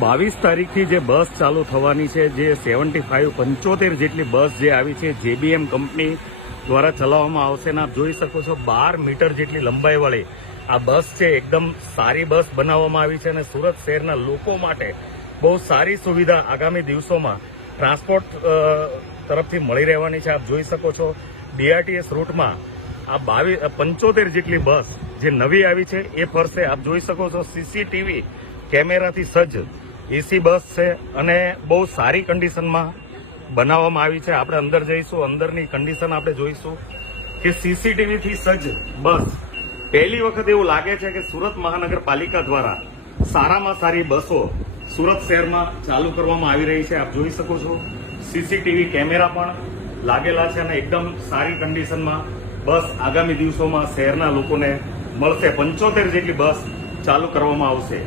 22 તારીખથી જે બસ ચાલુ થવાની છે, જે 75 જેટલી બસ જે આવી છે જેબીએમ કંપની દ્વારા ચલાવવામાં આવશે ને આપ જોઈ શકો છો 12 મીટર જેટલી લંબાઈવાળી આ બસ છે. એકદમ સારી બસ બનાવવામાં આવી છે અને સુરત શહેરના લોકો માટે બહુ સારી સુવિધા આગામી દિવસોમાં ટ્રાન્સપોર્ટ તરફથી મળી રહેવાની છે. આપ જોઈ શકો છો બીઆરટીએસ રૂટમાં આ 75 જેટલી બસ જે નવી આવી છે એ ફરશે. આપ જોઈ શકો છો સીસીટીવી કેમેરાથી સજ્જ એસી બસ છે અને બહુ સારી કન્ડિશનમાં બનાવવામાં આવી છે. આપણે અંદર જઈશું, અંદરની કન્ડિશન આપણે જોઈશું કે સીસીટીવીથી સજ્જ બસ. પહેલી વખત એવું લાગે છે કે સુરત મહાનગરપાલિકા દ્વારા સારામાં સારી બસો સુરત શહેરમાં ચાલુ કરવામાં આવી રહી છે. આપ જોઈ શકો છો સીસીટીવી કેમેરા પણ લાગેલા છે અને એકદમ સારી કન્ડિશનમાં બસ આગામી દિવસોમાં શહેરના લોકોને મળશે. 75 જેટલી બસ ચાલુ કરવામાં આવશે.